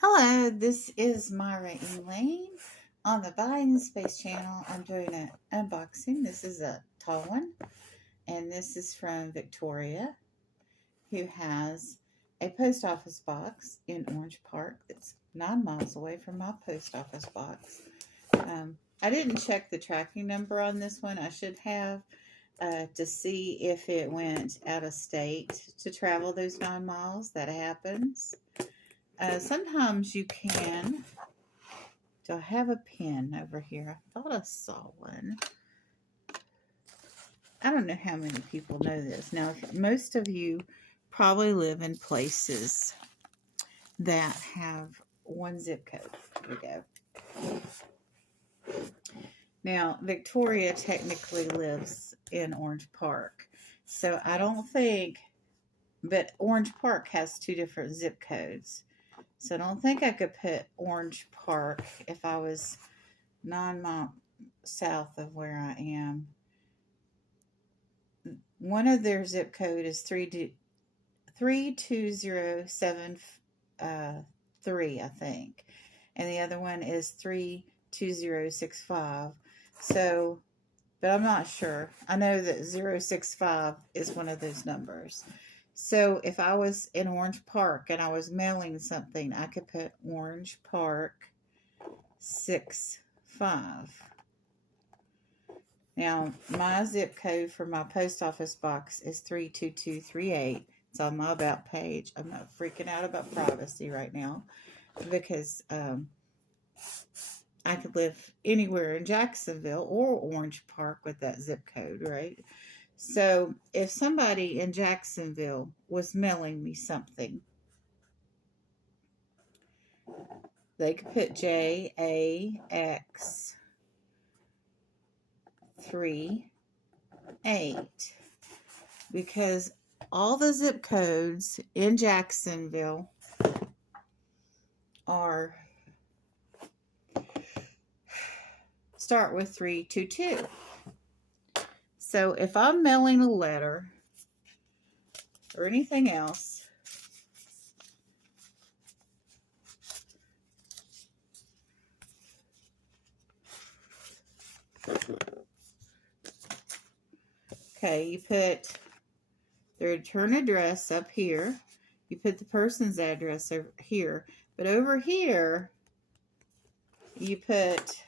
Hello, this is Myra Elaine on the Buying Space channel. I'm doing an unboxing. This is a tall one, and this is from Victoria, who has a post office box in Orange Park that's 9 miles away from my post office box. I didn't check the tracking number on this one. I should have to see if it went out of state to travel those 9 miles. That happens. Sometimes you can. Do I have a pen over here? I thought I saw one. I don't know how many people know this. Now, most of you probably live in places that have one zip code. Here we go. Now, Victoria technically lives in Orange Park. So I don't think, but Orange Park has 2 different zip codes. So I don't think I could put Orange Park if I was 9 miles south of where I am. One of their zip code is 32073, I think. And the other one is 32065. So, but I'm not sure. I know that 065 is one of those numbers. So if I was in Orange Park and I was mailing something, I could put Orange Park 65. Now, my zip code for my post office box is 32238. It's on my about page. I'm not freaking out about privacy right now because I could live anywhere in Jacksonville or Orange Park with that zip code, right? So if somebody in Jacksonville was mailing me something, they could put JAX38 because all the zip codes in Jacksonville start with 322. So if I'm mailing a letter or anything else, okay, you put the return address up here. You put the person's address over here. But over here, you put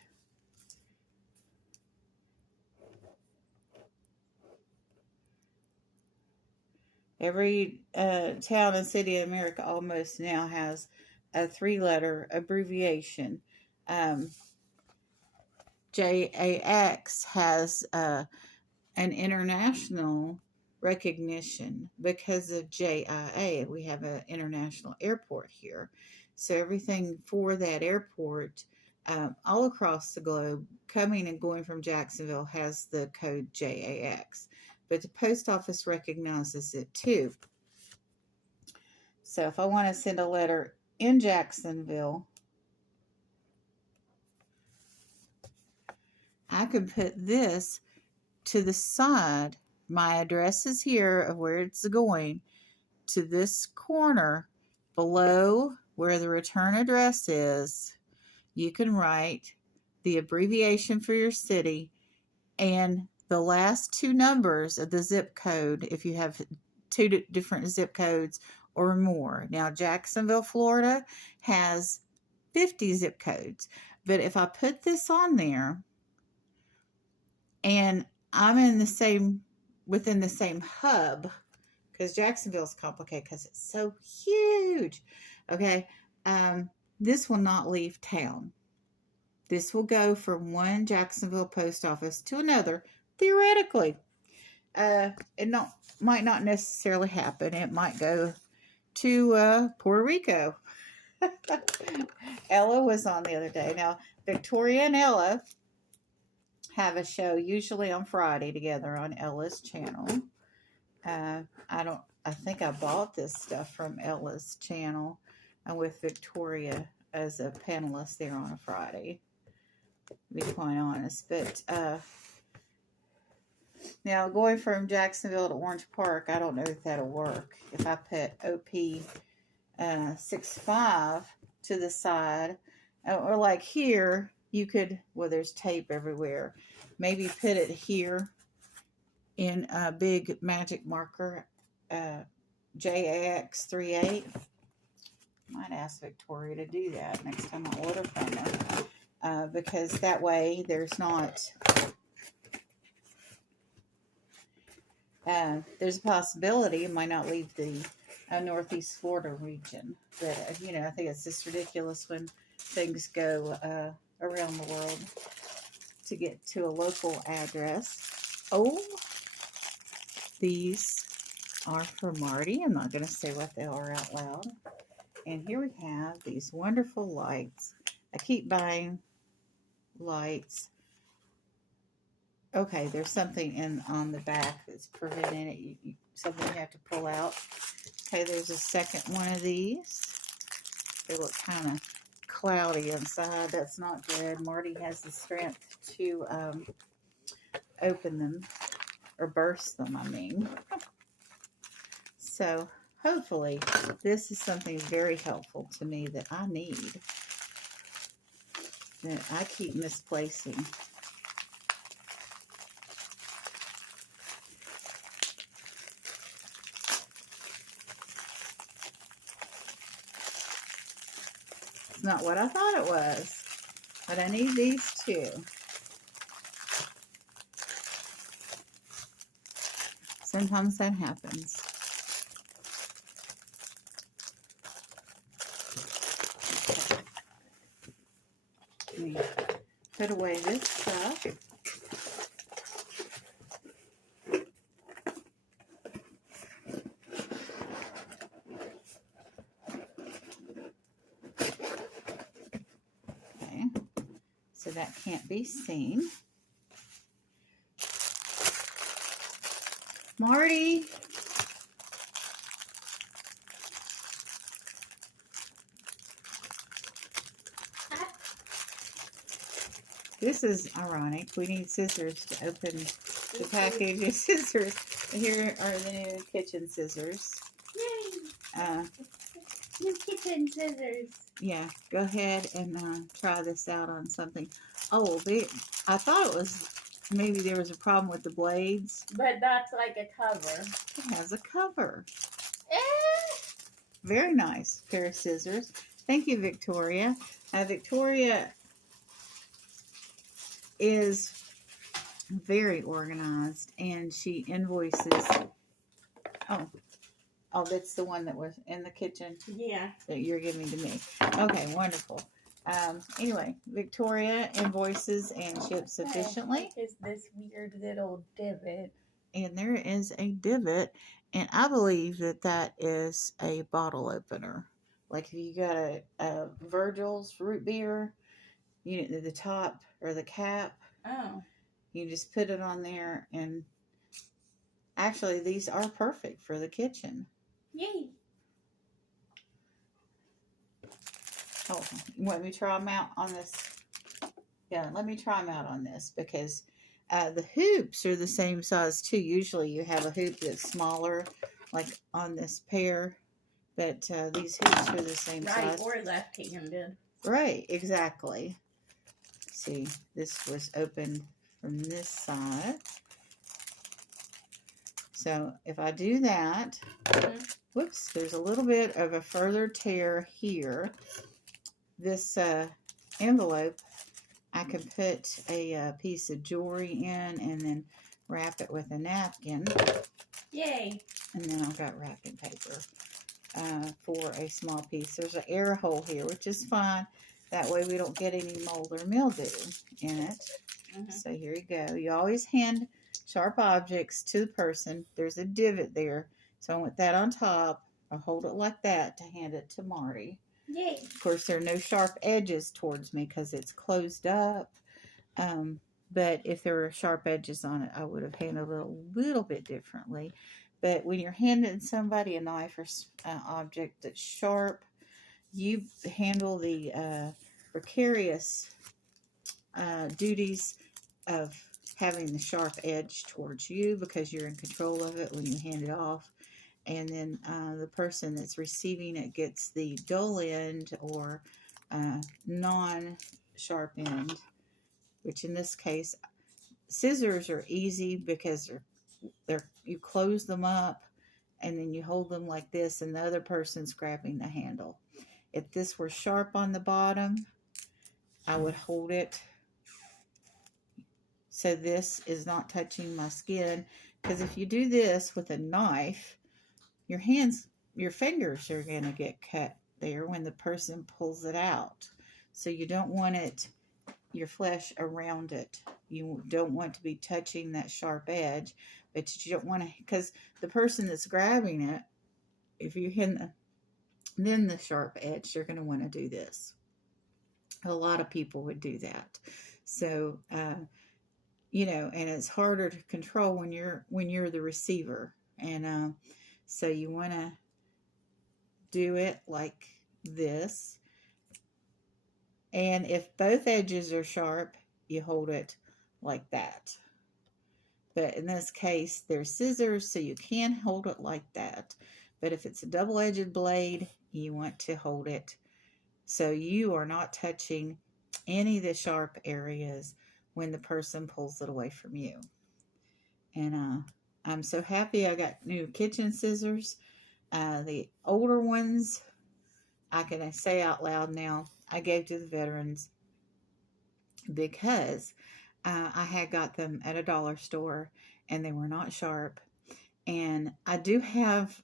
every town and city in America almost now has a 3-letter abbreviation. JAX has an international recognition because of JIA. We have an international airport here. So everything for that airport all across the globe, coming and going from Jacksonville, has the code JAX. But the post office recognizes it too. So if I want to send a letter in Jacksonville, I can put this to the side. My address is here of where it's going. To this corner below where the return address is, you can write the abbreviation for your city and the last 2 numbers of the zip code if you have 2 different zip codes or more. Now, Jacksonville, Florida has 50 zip codes. But if I put this on there and I'm in the same, within the same hub, because Jacksonville's complicated because it's so huge. Okay, this will not leave town. This will go from one Jacksonville post office to another, theoretically. It might not necessarily happen. It might go to Puerto Rico. Ella was on the other day. Now, Victoria and Ella have a show usually on Friday together on Ella's channel. I think I bought this stuff from Ella's channel with Victoria as a panelist there on a Friday, to be quite honest. But now going from Jacksonville to Orange Park, I don't know if that'll work. If I put OP 65 to the side. Or like here, you could, well, there's tape everywhere. Maybe put it here in a big magic marker, JAX38. Might ask Victoria to do that next time I order from her. Because that way there's not, there's a possibility it might not leave the Northeast Florida region. But, you know, I think it's just ridiculous when things go around the world to get to a local address. Oh, these are for Marty. I'm not going to say what they are out loud. And here we have these wonderful lights. I keep buying lights. Okay, there's something on the back that's preventing it. Something you have to pull out. Okay, there's a second one of these. They look kind of cloudy inside. That's not good. Marty has the strength to open them, or burst them, I mean. So hopefully this is something very helpful to me that I need, that I keep misplacing. It's not what I thought it was, but I need these too. Sometimes that happens. Let me put away this stuff. Okay, so that can't be seen. Marty. This is ironic. We need scissors to open the package of scissors. Here are the new kitchen scissors. Yay! New kitchen scissors. Yeah, go ahead and try this out on something. Oh, I thought it was, maybe there was a problem with the blades. But that's like a cover. It has a cover. Very nice pair of scissors. Thank you, Victoria. Victoria is very organized, and she invoices. Oh, that's the one that was in the kitchen. Yeah. That you're giving to me. Okay, wonderful. Anyway, Victoria invoices and ships efficiently. What is this weird little divot? And there is a divot, and I believe that that is a bottle opener. Like if you got a Virgil's root beer, you know, the top or the cap. Oh. You just put it on there, and actually these are perfect for the kitchen. Yay. Oh, you want me to try them out on this? Yeah, let me try them out on this, because the hoops are the same size too. Usually you have a hoop that's smaller, like on this pair, but these hoops are the same size. Right, or left-handed. Right, exactly. See, this was opened from this side. So if I do that, whoops, there's a little bit of a further tear here. This envelope, I can put a piece of jewelry in and then wrap it with a napkin. Yay. And then I've got wrapping paper for a small piece. There's an air hole here, which is fine. That way we don't get any mold or mildew in it. So here you go. You always hand sharp objects to the person. There's a divot there. So I want that on top. I'll hold it like that to hand it to Marty. Yay. Of course, there are no sharp edges towards me because it's closed up. But if there were sharp edges on it, I would have handled it a little bit differently. But when you're handing somebody a knife or object that's sharp, you handle the precarious duties of having the sharp edge towards you, because you're in control of it when you hand it off. And then the person that's receiving it gets the dull end or non-sharp end, which in this case, scissors are easy because you close them up and then you hold them like this and the other person's grabbing the handle. If this were sharp on the bottom, I would hold it so this is not touching my skin, because if you do this with a knife, your fingers are going to get cut there when the person pulls it out. So you don't want your flesh around it. You don't want to be touching that sharp edge, but you don't want to, because the person that's grabbing it, if you hit then the sharp edge, you're going to want to do this. A lot of people would do that. So, and it's harder to control when you're the receiver. And so you want to do it like this. And if both edges are sharp, you hold it like that. But in this case, there's scissors, so you can hold it like that. But if it's a double-edged blade, you want to hold it so you are not touching any of the sharp areas when the person pulls it away from you. And I'm so happy I got new kitchen scissors. The older ones, I can say out loud now, I gave to the veterans because I had got them at a dollar store and they were not sharp. And I do have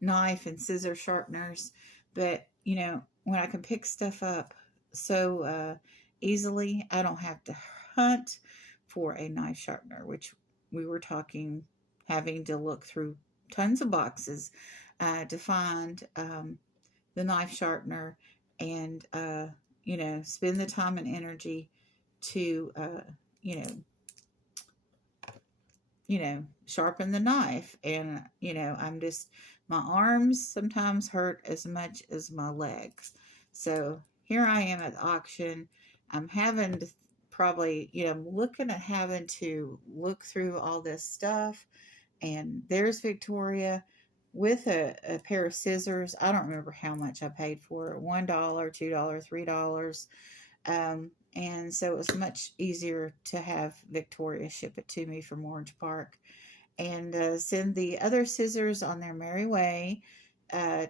knife and scissor sharpeners, but when I can pick stuff up so easily, I don't have to hunt for a knife sharpener, which we were talking having to look through tons of boxes to find the knife sharpener and spend the time and energy to sharpen the knife. And my arms sometimes hurt as much as my legs. So here I am at the auction. I'm having to probably, I'm looking at having to look through all this stuff. And there's Victoria with a pair of scissors. I don't remember how much I paid for it. $1, $2, $3. And so it was much easier to have Victoria ship it to me from Orange Park and send the other scissors on their merry way to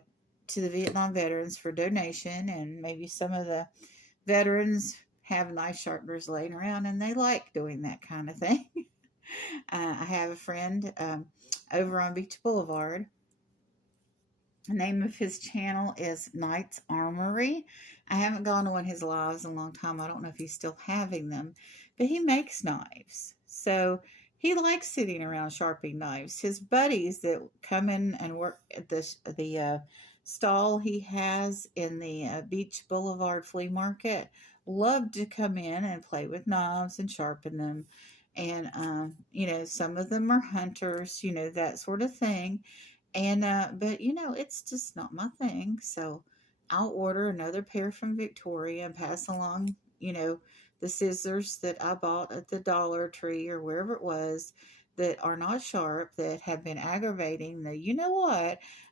the Vietnam veterans for donation. And maybe some of the veterans have knife sharpeners laying around and they like doing that kind of thing. I have a friend over on Beach Boulevard. The name of his channel is Knight's Armory. I haven't gone to one of his lives in a long time. I don't know if he's still having them, but he makes knives. So he likes sitting around sharpening knives. His buddies that come in and work at the stall he has in the Beach Boulevard flea market love to come in and play with knives and sharpen them. And, some of them are hunters, that sort of thing. And, but, it's just not my thing. So I'll order another pair from Victoria and pass along, the scissors that I bought at the Dollar Tree or wherever it was that are not sharp, that have been aggravating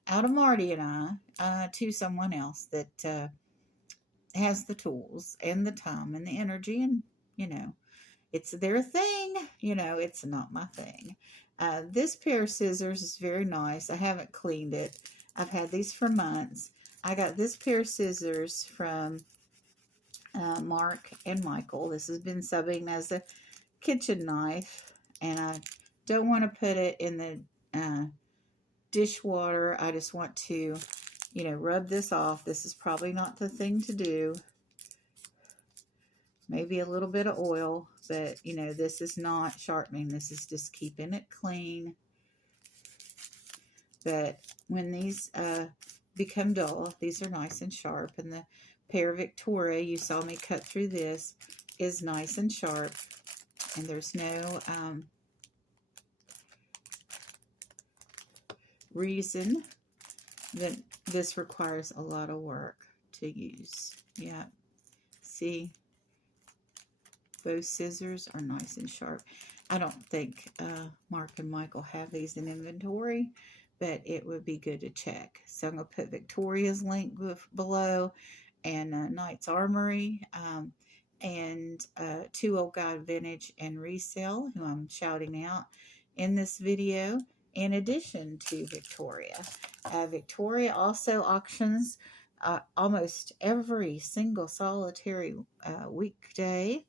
out of Marty and I to someone else that has the tools and the time and the energy and, it's their thing, it's not my thing. This pair of scissors is very nice. I haven't cleaned it. I've had these for months. I got this pair of scissors from Mark and Michael. This has been subbing as a kitchen knife, and I don't want to put it in the dishwater. I just want to, rub this off. This is probably not the thing to do. Maybe a little bit of oil, but, this is not sharpening. This is just keeping it clean. But when these become dull, these are nice and sharp. And the pair of Victoria, you saw me cut through this, is nice and sharp. And there's no reason that this requires a lot of work to use. Yeah. See? Both scissors are nice and sharp. I don't think Mark and Michael have these in inventory, but it would be good to check. So I'm going to put Victoria's link below and Knight's Armory, and Two Old God Vintage and Resell, who I'm shouting out in this video, in addition to Victoria. Victoria also auctions almost every single solitary weekday.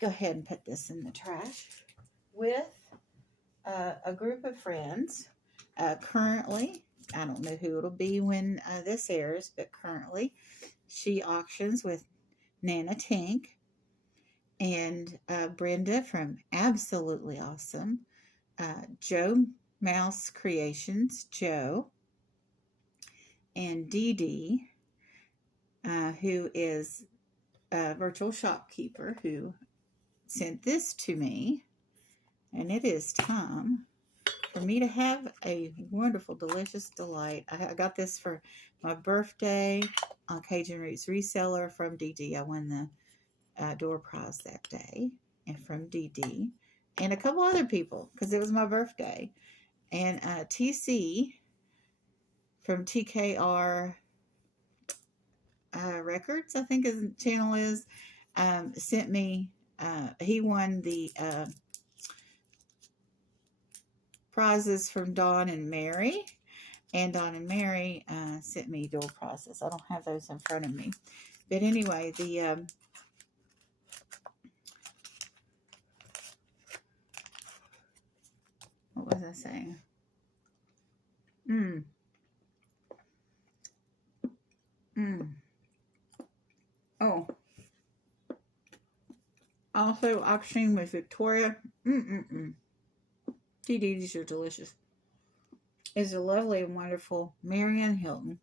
Go ahead and put this in the trash. With a group of friends. Currently, I don't know who it'll be when this airs, but currently she auctions with Nana Tink and Brenda from Absolutely Awesome, Joe Mouse Creations, Joe, and DeeDee, who is a virtual shopkeeper who sent this to me. And it is time for me to have a wonderful, delicious delight. I got this for my birthday on Cajun Roots Reseller from DeeDee. I won the door prize that day, and from DeeDee and a couple other people because it was my birthday. And TC from TKR Records, I think his channel is, sent me. He won the prizes from Dawn and Mary, and Dawn and Mary sent me door prizes. I don't have those in front of me, but anyway, the what was I saying? Oh, also auctioning with Victoria. DeeDee, these are delicious. Is a lovely and wonderful Marianne Hilton.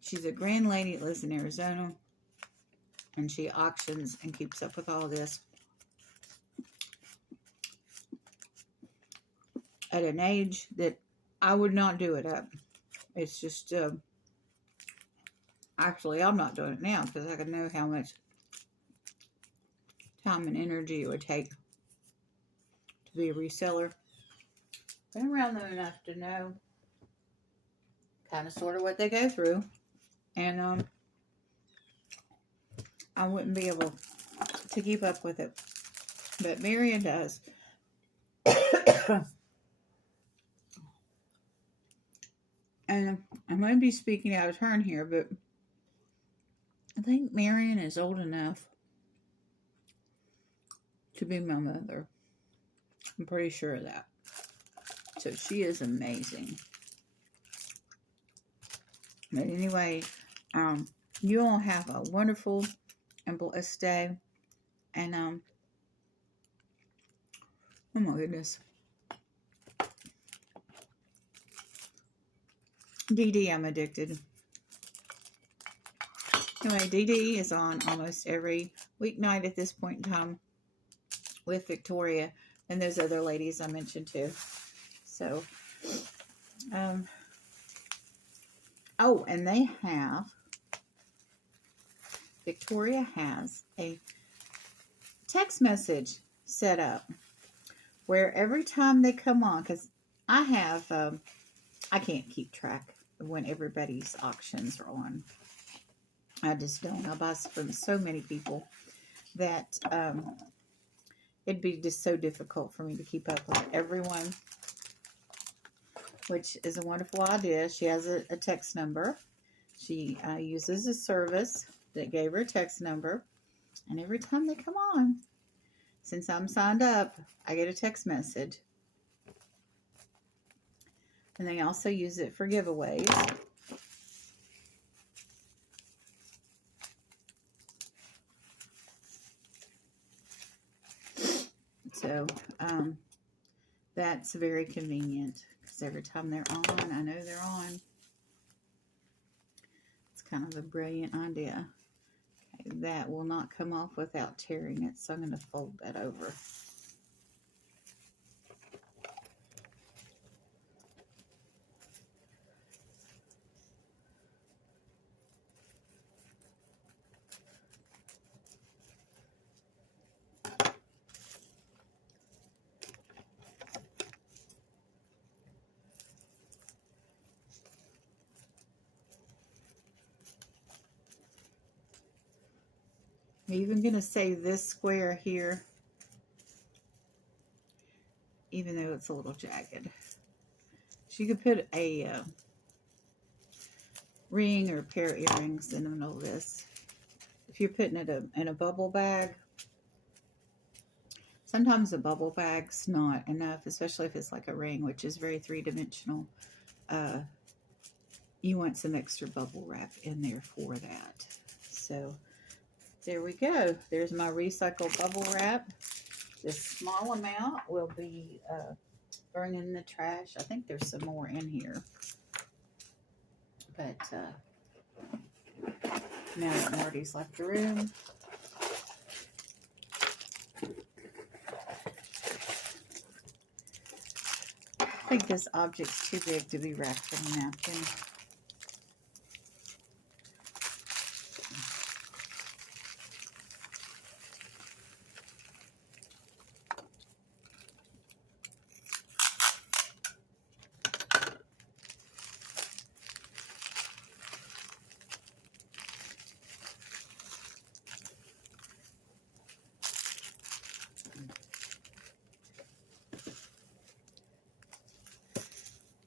She's a grand lady that lives in Arizona, and she auctions and keeps up with all this at an age that I would not do it at. It's just, actually, I'm not doing it now because I can know how much time and energy it would take to be a reseller. Been around them enough to know kind of sort of what they go through, and I wouldn't be able to keep up with it, but Marian does. And I might be speaking out of turn here, but I think Marian is old enough to be my mother. I'm pretty sure of that. So she is amazing. But anyway, you all have a wonderful and blessed day. And, oh my goodness. DeeDee, I'm addicted. Anyway, DeeDee is on almost every weeknight at this point in time with Victoria and those other ladies I mentioned too. So, oh, and they have, Victoria has a text message set up where every time they come on, because I have, I can't keep track of when everybody's auctions are on. I just don't. I buy from so many people that it'd be just so difficult for me to keep up with everyone, which is a wonderful idea. She has a text number. She uses a service that gave her a text number, and every time they come on, since I'm signed up, I get a text message. And they also use it for giveaways. So, that's very convenient because every time they're on, I know they're on. It's kind of a brilliant idea. Okay, that will not come off without tearing it, so I'm going to fold that over. I'm even going to save this square here, even though it's a little jagged. So you could put a ring or a pair of earrings in the middle of this. If you're putting it in a bubble bag, sometimes a bubble bag's not enough, especially if it's like a ring, which is very three-dimensional. You want some extra bubble wrap in there for that. So there we go. There's my recycled bubble wrap. This small amount will be thrown in the trash. I think there's some more in here. But now that Marty's left the room, I think this object's too big to be wrapped in a napkin.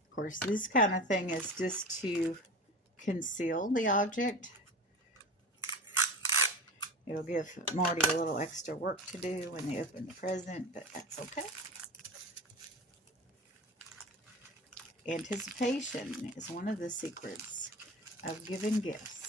Of course, this kind of thing is just to conceal the object. It'll give Marty a little extra work to do when they open the present, but that's okay. Anticipation is one of the secrets of giving gifts.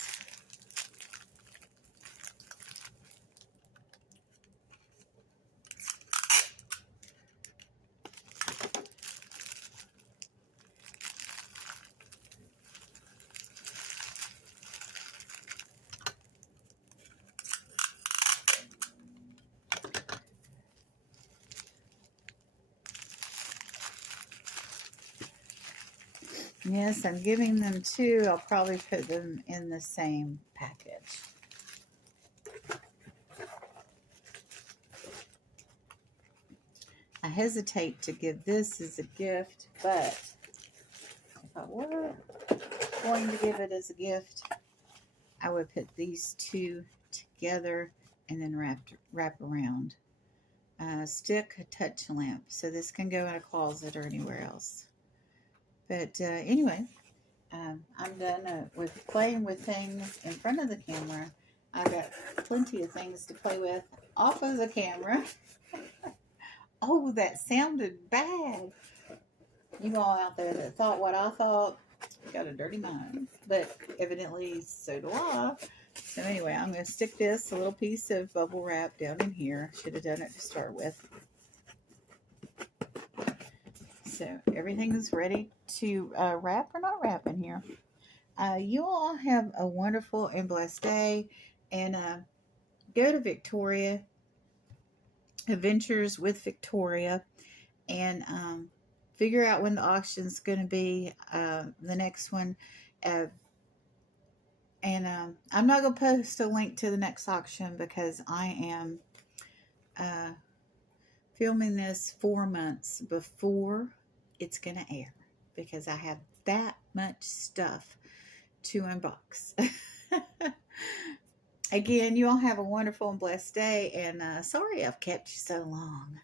Yes, I'm giving them two. I'll probably put them in the same package. I hesitate to give this as a gift, but if I were going to give it as a gift, I would put these two together and then wrap around. Stick touch lamp, so this can go in a closet or anywhere else. But anyway, I'm done with playing with things in front of the camera. I've got plenty of things to play with off of the camera. Oh, that sounded bad. You all out there that thought what I thought, got a dirty mind. But evidently, so do I. So anyway, I'm going to stick this, a little piece of bubble wrap down in here. Should have done it to start with. So everything is ready to wrap or not wrap in here. You all have a wonderful and blessed day. And go to Victoria, Adventures with Victoria, and figure out when the auction's going to be, the next one. I'm not going to post a link to the next auction because I am filming this 4 months before it's going to air because I have that much stuff to unbox. Again, you all have a wonderful and blessed day, and sorry I've kept you so long.